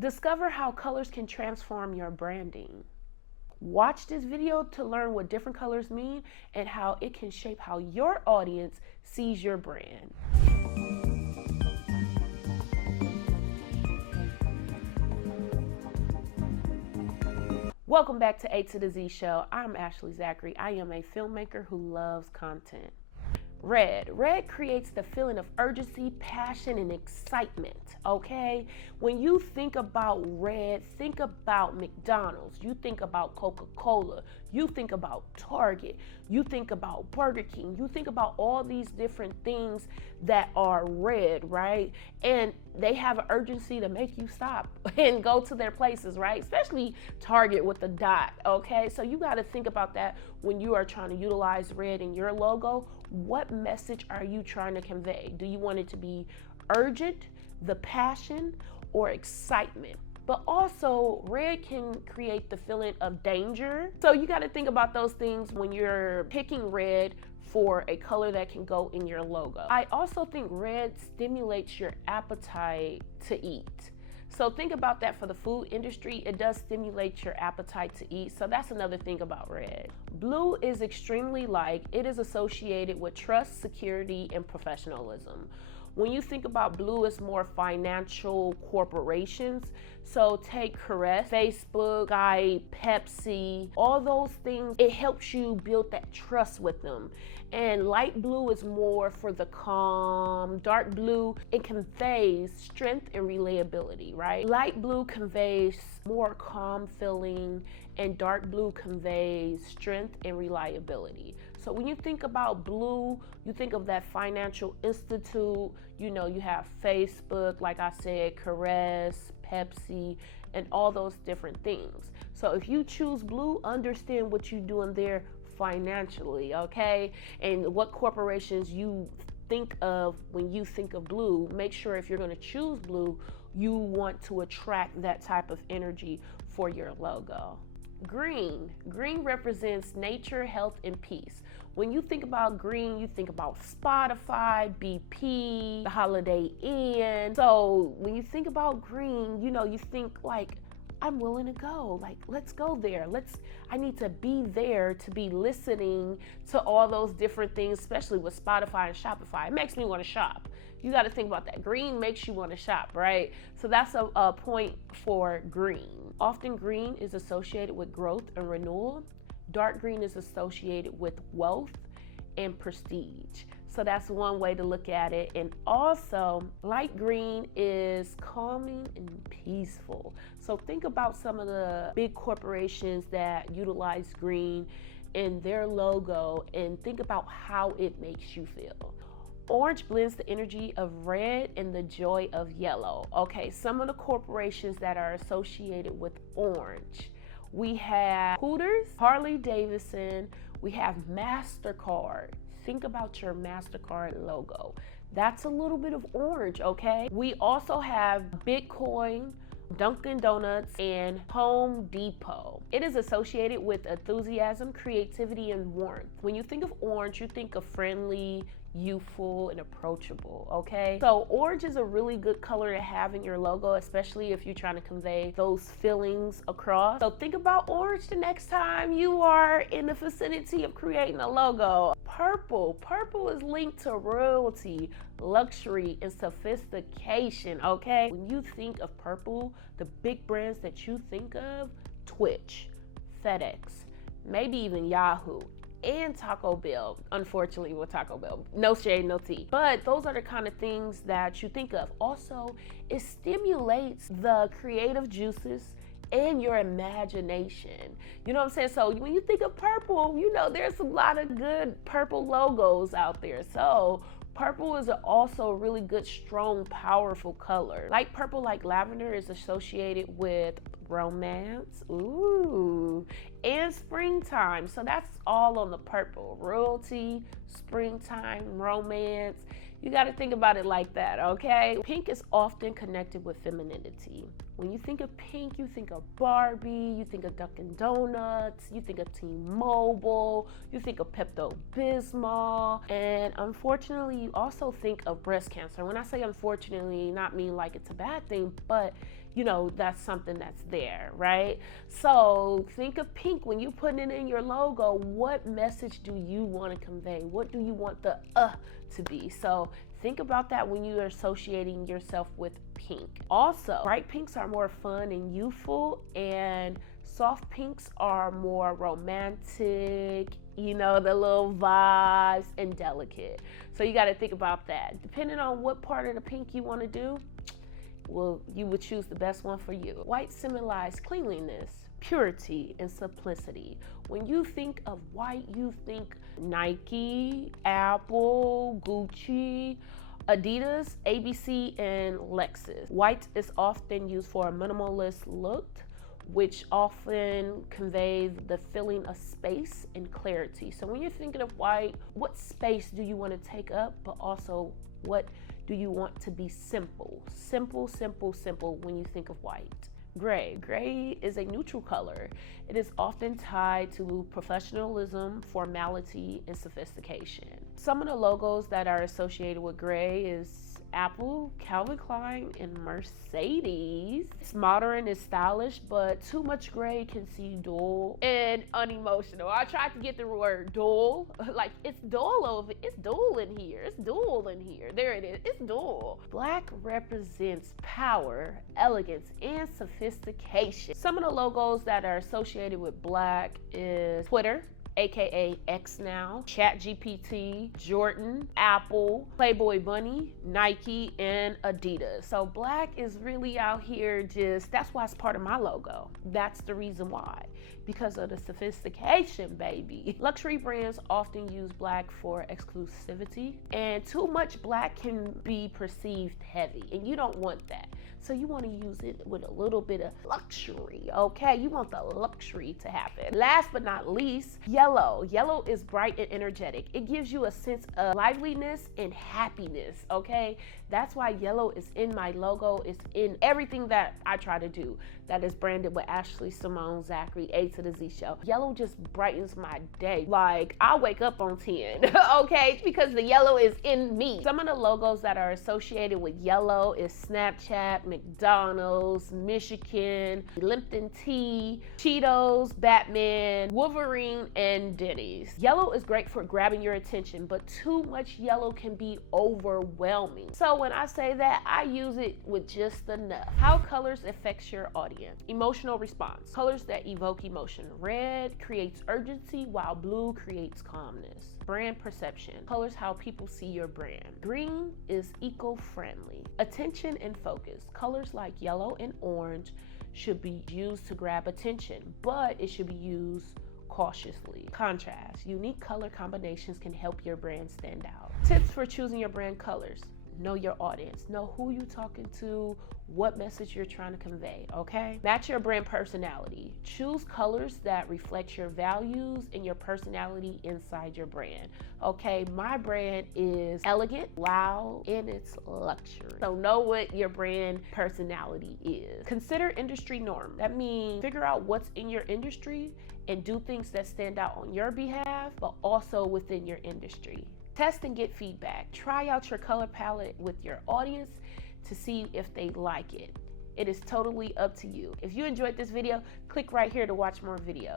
Discover how colors can transform your branding. Watch this video to learn what different colors mean and how it can shape how your audience sees your brand. Welcome back to A to the Z Show. I'm Ashley Zachary. I am a filmmaker who loves content. Red creates the feeling of urgency, passion, and excitement, okay? When you think about red, think about McDonald's, you think about Coca-Cola, you think about Target, you think about Burger King, you think about all these different things that are red, right? And they have an urgency to make you stop and go to their places, right? Especially Target with the dot, okay? So you gotta think about that when you are trying to utilize red in your logo. What message are you trying to convey? Do you want it to be urgent, the passion, or excitement? But also, red can create the feeling of danger. So you got to think about those things when you're picking red for a color that can go in your logo. I also think red stimulates your appetite to eat. So think about that for the food industry. It does stimulate your appetite to eat. So that's another thing about red. Blue is extremely light. It is associated with trust, security, and professionalism. When you think about blue, it's more financial corporations. So take Caress, Facebook, Skype, Pepsi, all those things. It helps you build that trust with them. And light blue is more for the calm. Dark blue, it conveys strength and reliability, right? Light blue conveys more calm feeling, and dark blue conveys strength and reliability. So when you think about blue, you think of that financial institute. You know, you have Facebook, like I said, Caress, Pepsi, and all those different things. So if you choose blue, understand what you're doing there financially, okay? And what corporations you think of when you think of blue. Make sure if you're going to choose blue, you want to attract that type of energy for your logo. Green represents nature, health, and peace. When you think about green, you think about Spotify, BP, the Holiday Inn. So when you think about green, you know, you think like, I'm willing to go, like, let's go there. I need to be there to be listening to all those different things, especially with Spotify and Shopify. It makes me want to shop. You got to think about that. Green makes you want to shop, right? So that's a point for green. Often green is associated with growth and renewal. Dark green is associated with wealth and prestige. So that's one way to look at it. And also, light green is calming and peaceful. So think about some of the big corporations that utilize green in their logo and think about how it makes you feel. Orange blends the energy of red and the joy of yellow. Okay, some of the corporations that are associated with orange. We have Hooters, Harley Davidson, we have MasterCard. Think about your MasterCard logo. That's a little bit of orange, okay? We also have Bitcoin, Dunkin' Donuts, and Home Depot. It is associated with enthusiasm, creativity, and warmth. When you think of orange, you think of friendly, youthful, and approachable, okay? So orange is a really good color to have in your logo, especially if you're trying to convey those feelings across. So think about orange the next time you are in the vicinity of creating a logo. Purple is linked to royalty, luxury, and sophistication, okay? When you think of purple, the big brands that you think of, Twitch, FedEx, maybe even Yahoo, and Taco Bell. Unfortunately with Taco Bell, no shade, no tea, but those are the kind of things that you think of. Also, it stimulates the creative juices and your imagination. You know what I'm saying? So when you think of purple, you know there's a lot of good purple logos out there. So purple is also a really good, strong, powerful color. Like purple, like lavender, is associated with romance, ooh, and springtime. So that's all on the purple. Royalty, springtime, romance. You got to think about it like that, okay? Pink is often connected with femininity. When you think of pink, you think of Barbie, you think of Dunkin' Donuts, you think of T-Mobile, you think of Pepto-Bismol, and unfortunately, you also think of breast cancer. When I say unfortunately, not mean like it's a bad thing, but you know, that's something that's there, right? So think of pink when you put it in your logo. What message do you want to convey? What do you want the to be? So think about that when you are associating yourself with pink. Also, bright pinks are more fun and youthful, and soft pinks are more romantic, you know, the little vibes, and delicate. So you got to think about that. Depending on what part of the pink you want to do, well, you would choose the best one for you. White symbolizes cleanliness, purity, and simplicity. When you think of white, you think Nike, Apple, Gucci, Adidas, ABC, and Lexus. White is often used for a minimalist look, which often conveys the feeling of space and clarity. So when you're thinking of white, what space do you want to take up, but also what do you want to be simple? Simple, simple, simple when you think of white. Gray. Gray is a neutral color. It is often tied to professionalism, formality, and sophistication. Some of the logos that are associated with gray is Apple, Calvin Klein, and Mercedes. It's modern, it's stylish, but too much gray can seem dull and unemotional. I tried to get the word dull, like it's dull over, it's dull in here, it's dull in here. There it is, it's dull. Black represents power, elegance, and sophistication. Some of the logos that are associated with black is Twitter, aka X now, ChatGPT, Jordan, Apple, Playboy Bunny, Nike, and Adidas. So black is really out here that's why it's part of my logo. That's the reason why, because of the sophistication, baby. Luxury brands often use black for exclusivity, and too much black can be perceived heavy, and you don't want that. So you want to use it with a little bit of luxury, okay? You want the luxury to happen. Last but not least, yellow. Yellow is bright and energetic. It gives you a sense of liveliness and happiness, okay? That's why yellow is in my logo. It's in everything that I try to do that is branded with Ashley, Simone, Zachary, A to the Z show. Yellow just brightens my day. Like, I wake up on 10, okay? It's because the yellow is in me. Some of the logos that are associated with yellow is Snapchat, McDonald's, Michigan, Lipton Tea, Cheetos, Batman, Wolverine, and Denny's. Yellow is great for grabbing your attention, but too much yellow can be overwhelming. So when I say that, I use it with just enough. How colors affects your audience. Emotional response. Colors that evoke emotion. Red creates urgency, while blue creates calmness. Brand perception. Colors how people see your brand. Green is eco-friendly. Attention and focus. Colors like yellow and orange should be used to grab attention, but it should be used cautiously. Contrast. Unique color combinations can help your brand stand out. Tips for choosing your brand colors. Know your audience. Know who you're talking to, what message you're trying to convey, okay? Match your brand personality. Choose colors that reflect your values and your personality inside your brand, okay? My brand is elegant, loud, and it's luxury. So know what your brand personality is. Consider industry norm. That means figure out what's in your industry and do things that stand out on your behalf, but also within your industry. Test and get feedback. Try out your color palette with your audience to see if they like it. It is totally up to you. If you enjoyed this video, click right here to watch more videos.